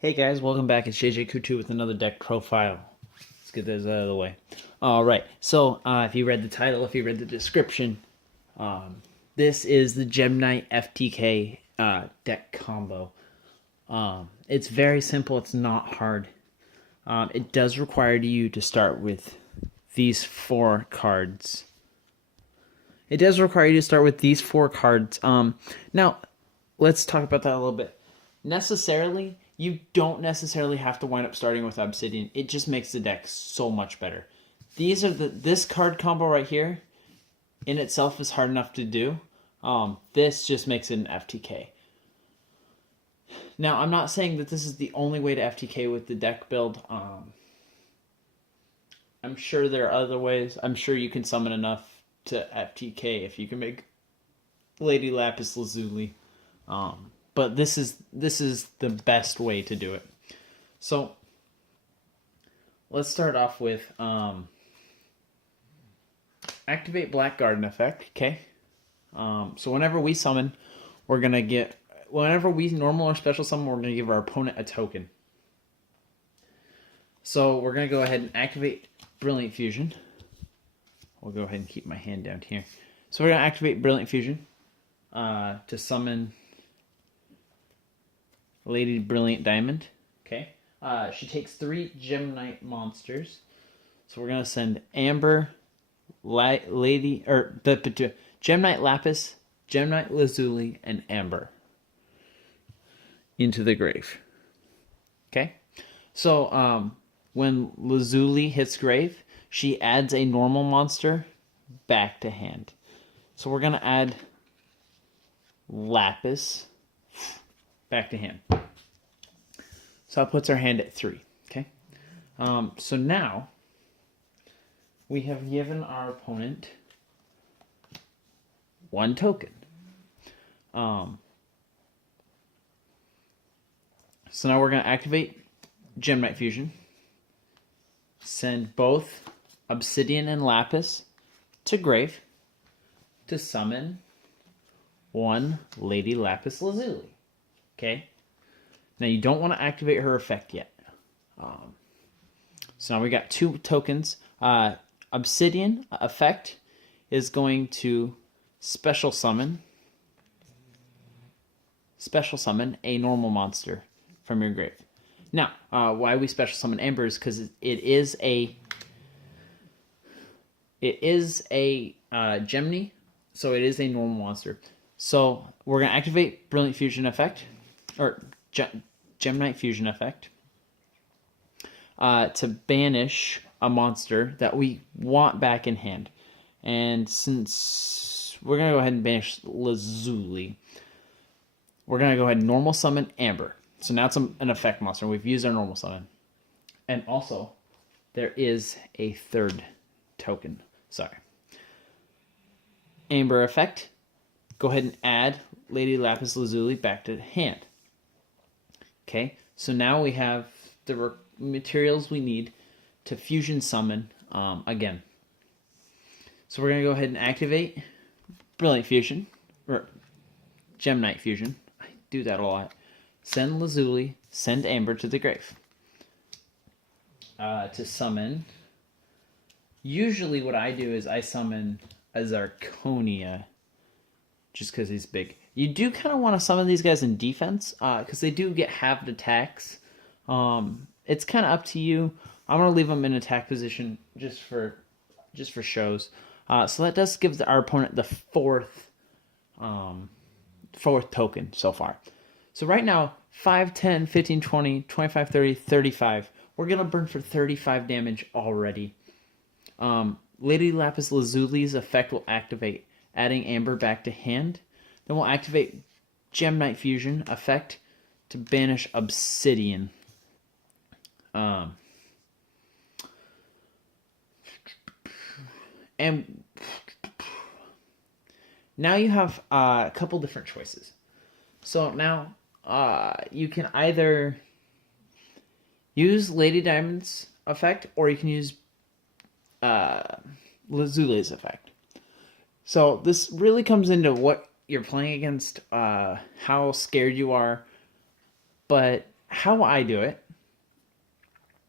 Hey guys, welcome back. It's JJ Kutu with another deck profile. Let's get this out of the way. All right. So, if you read the title, if you read the description, this is the Gem Knight FTK deck combo. It's very simple. It's not hard. It does require you to start with these four cards. It does require you to start with these four cards. Now, let's talk about that a little bit. Necessarily, you don't necessarily have to wind up starting with Obsidian. It just makes the deck so much better. This card combo right here in itself is hard enough to do. This just makes it an FTK. Now, I'm not saying that this is the only way to FTK with the deck build. I'm sure there are other ways. I'm sure you can summon enough to FTK if you can make Lady Lapis Lazuli. But this is the best way to do it. So let's start off with activate Black Garden effect. Okay. So whenever we summon, whenever we normal or special summon, we're gonna give our opponent a token. So we're gonna go ahead and activate Brilliant Fusion. We'll go ahead and keep my hand down here. So we're gonna activate Brilliant Fusion to summon Lady Brilliant Diamond. Okay. She takes 3 Gem Knight monsters. So we're gonna send Amber, Gem Knight Lapis, Gem Knight Lazuli, and Amber into the grave. Okay. So when Lazuli hits grave, she adds a normal monster back to hand. So we're gonna add Lapis back to hand. So that puts our hand at 3. Okay. So now we have given our opponent 1 token. So now we're going to activate Gem Knight Fusion. Send both Obsidian and Lapis to grave to summon 1 Lady Lapis Lazuli. Okay. Now you don't want to activate her effect yet. So now we got 2 tokens. Obsidian effect is going to special summon a normal monster from your grave. Now, why we special summon Amber is because it is a Gemini, so it is a normal monster. So we're gonna activate Brilliant Fusion effect, or Gem Knight Fusion effect, to banish a monster that we want back in hand. And since we're gonna go ahead and banish Lazuli, we're gonna go ahead and normal summon Amber. So now it's an effect monster. We've used our normal summon. And also, there is a 3rd token. Sorry. Amber effect. Go ahead and add Lady Lapis Lazuli back to hand. Okay, so now we have the materials we need to fusion summon again. So we're going to go ahead and activate Brilliant Fusion, or Gem Knight Fusion. I do that a lot. Send Lazuli, send Amber to the grave. To summon, usually what I do is I summon a Zarconia, just because he's big. You do kind of want to summon these guys in defense, because they do get halved attacks. It's kind of up to you. I'm going to leave them in attack position just for shows. So that does give our opponent the 4th token so far. So right now, 5, 10, 15, 20, 25, 30, 35. We're going to burn for 35 damage already. Lady Lapis Lazuli's effect will activate, adding Amber back to hand. Then we'll activate Gem Knight Fusion effect to banish Obsidian. And now you have a couple different choices. So now you can either use Lady Diamond's effect, or you can use Lazuli's effect. So this really comes into what you're playing against, how scared you are, but how I do it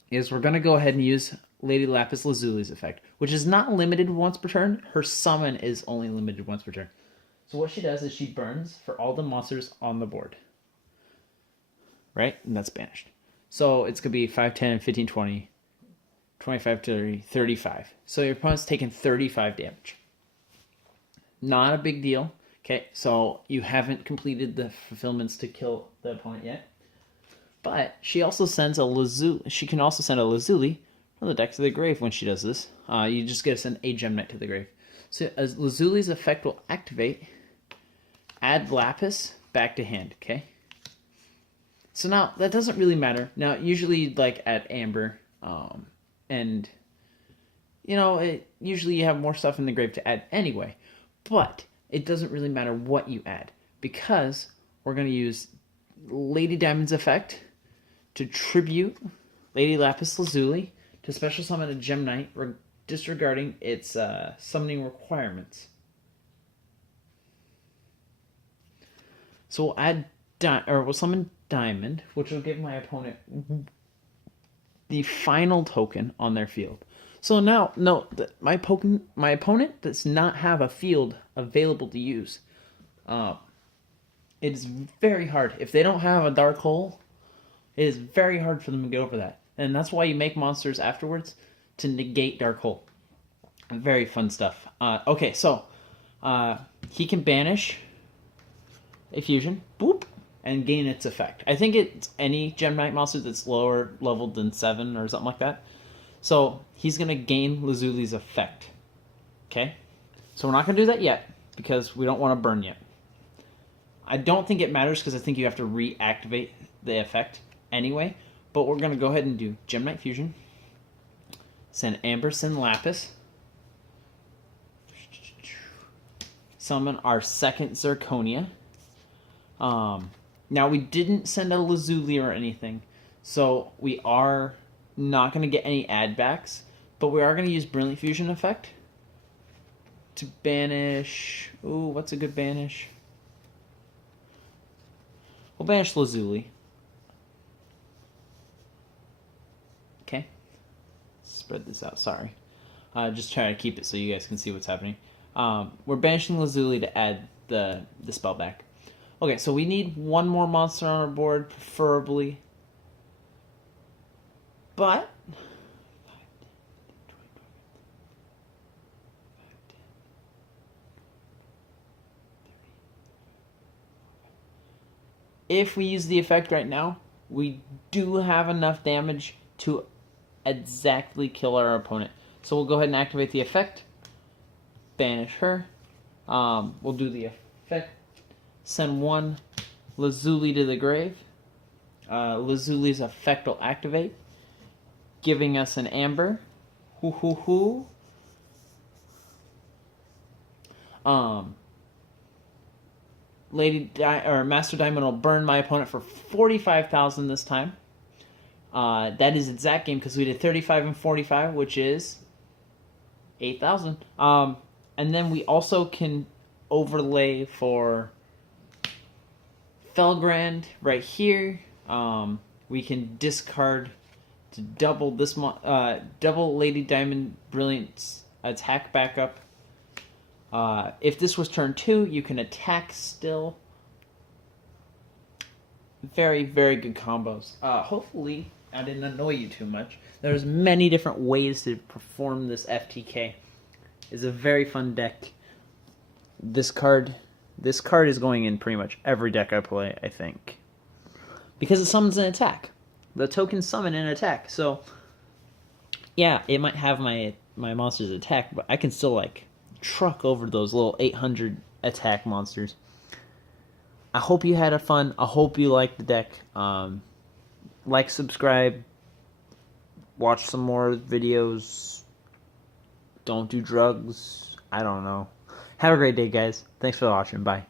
is we're going to go ahead and use Lady Lapis Lazuli's effect, which is not limited once per turn. Her summon is only limited once per turn. So what she does is she burns for all the monsters on the board. Right? And that's banished. So it's going to be 5, 10, 15, 20, 25, 30, 35. So your opponent's taking 35 damage. Not a big deal. Okay, so you haven't completed the fulfillments to kill the opponent yet. But she also sends a Lazuli. She can also send a Lazuli from the deck to the grave when she does this. You just get to send a Gem Knight to the grave. So as Lazuli's effect will activate, add Lapis back to hand, okay? So now, that doesn't really matter. Now, usually, like, add Amber, and, you know, usually you have more stuff in the grave to add anyway. But it doesn't really matter what you add, because we're going to use Lady Diamond's effect to tribute Lady Lapis Lazuli to special summon a Gem Knight, disregarding its summoning requirements. So we'll add we'll summon Diamond, which will give my opponent the final token on their field. So now, note that my opponent does not have a field available to use. It's very hard. If they don't have a Dark Hole, it is very hard for them to get over that. And that's why you make monsters afterwards, to negate Dark Hole. Very fun stuff. Okay, so he can banish a fusion, boop, and gain its effect. I think it's any Gem Knight monster that's lower leveled than 7 or something like that. So he's going to gain Lazuli's effect. Okay? So we're not going to do that yet, because we don't want to burn yet. I don't think it matters, because I think you have to reactivate the effect anyway. But we're going to go ahead and do Gem Knight Fusion. Send Amber, send Lapis. Summon our second Zirconia. Now, we didn't send a Lazuli or anything, so we are not going to get any add-backs, but we are going to use Brilliant Fusion effect to banish... Ooh, what's a good banish? We'll banish Lazuli. Okay. Spread this out, sorry. Just trying to keep it so you guys can see what's happening. We're banishing Lazuli to add the spell back. Okay, so we need one more monster on our board, preferably. But if we use the effect right now, we do have enough damage to exactly kill our opponent. So we'll go ahead and activate the effect. Banish her. We'll do the effect. Send one Lazuli to the grave. Lazuli's effect will activate, giving us an Amber. Master Diamond will burn my opponent for 45,000 this time. That is exact game, because we did 35 and 45, which is 8,000. And then we also can overlay for Felgrand right here. We can discard to double this double Lady Diamond Brilliant's attack backup. If this was turn 2, you can attack still. Very, very good combos. Hopefully, I didn't annoy you too much. There's many different ways to perform this FTK. It's a very fun deck. This card is going in pretty much every deck I play, I think. Because it summons an attack. The tokens summon an attack. So, yeah, it might have my monsters attack, but I can still, like, truck over those little 800 attack monsters. I hope you had fun. I hope you liked the deck. Like, subscribe, watch some more videos. Don't do drugs. I don't know. Have a great day, guys. Thanks for watching. Bye.